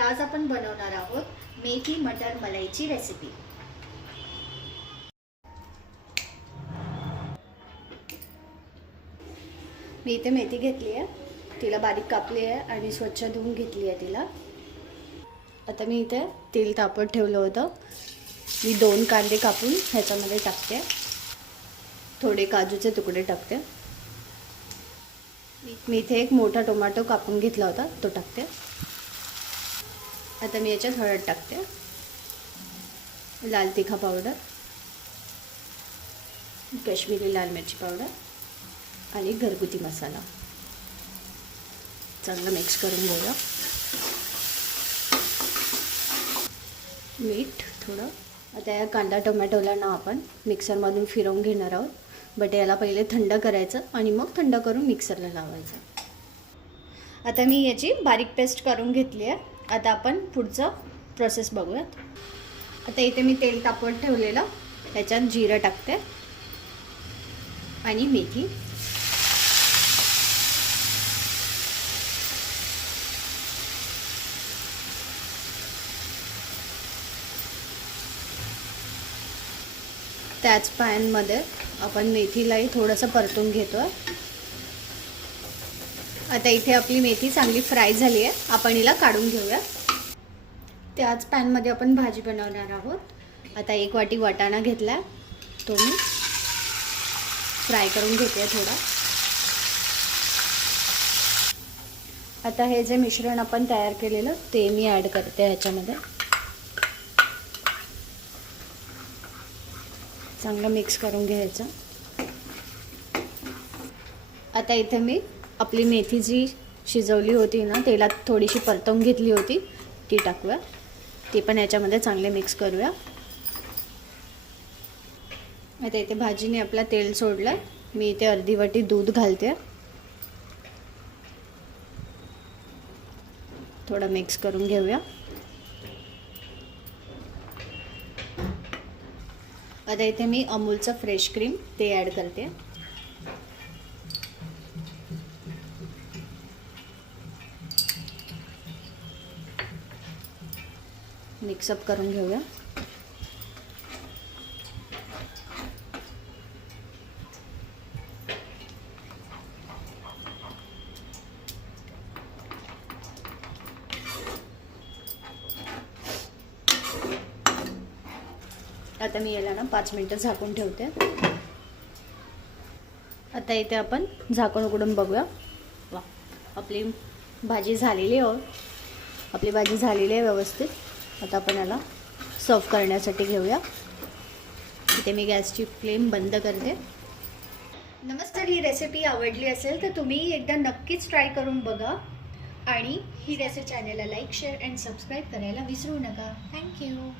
आज आपण बनवणार आहोत मेथी मटर मलाईची रेसिपी मी इथे मेथी घेतली आहे. तिला बारीक कापली आहे आणि स्वच्छ धुवून घेतली आहे तिला. आता मी इथे तेल तापत ठेवलं होतं. मी दोन कांदे कापून ह्याच्यामध्ये टाकते. थोडे काजूचे तुकडे टाकते. मी इथे एक मोठा टोमॅटो कापून घेतला होता तो टाकते. आता मी याच्यात हळद टाकते. लाल तिखा पावडर काश्मीरी लाल मिरची पावडर आणि घरगुती मसाला. चांगलं मिक्स करून घेऊया. मीठ थोडं. आता या कांदा टोमॅटोला ना आपण मिक्सरमधून फिरवून घेणार आहोत. बट याला पहिले थंड करायचं आणि मग थंड करून मिक्सरला लावायचं. आता मी याची बारीक पेस्ट करून घेतली आहे. आता आपण पुढचं प्रोसेस बघूयात. आता इथे मी तेल तापवत ठेवलेलं. त्याच्यात जिरं टाकते. आणि मेथी. त्याच पॅनमध्ये आपण मेथीलाही थोडंसं परतून घेतो आहे आता इथे आपली मेथी चांगली फ्राय झाली आहे. आपण हिला काढून घेऊया. त्याच पॅनमध्ये आपण भाजी बनवणार आहोत. आता एक वाटी वाटाणा घेतला तो मी फ्राय करून घेते थोडा. आता हे जे मिश्रण आपण तयार केलेलं ते मी ॲड करते ह्याच्यामध्ये. चांगलं मिक्स करून घ्यायचं. आता इथे मी आपली मेथी जी शिजवली होती ना तेलात थोडीशी परतवून घेतली होती ती टाकूया. ती पण याच्यामध्ये चांगले मिक्स करूया. आता इथे भाजीने आपला तेल सोडलं मी इथे अर्धी वाटी दूध घालते. थोडं मिक्स करून घेऊया. आता इथे मी अमूलचं फ्रेश क्रीम ते ॲड करते. मिक्सअप करून घेऊया. आता मी याला ना पाच मिनटं झाकून ठेवते. आता इथे आपण झाकून उघडून बघूया. वा आपली भाजी झालेली आहे हो. आपली भाजी झालेली आहे व्यवस्थित. आता आपण याला सर्व करण्यासाठी घेऊया. इथे मी गॅसची फ्लेम बंद करते. नमस्कार ही रेसिपी आवडली असेल तर तुम्ही एकदा नक्कीच ट्राय करून बघा. आणि ही रेसिपी चॅनलला लाईक शेअर अँड सबस्क्राईब करायला विसरू नका. थँक्यू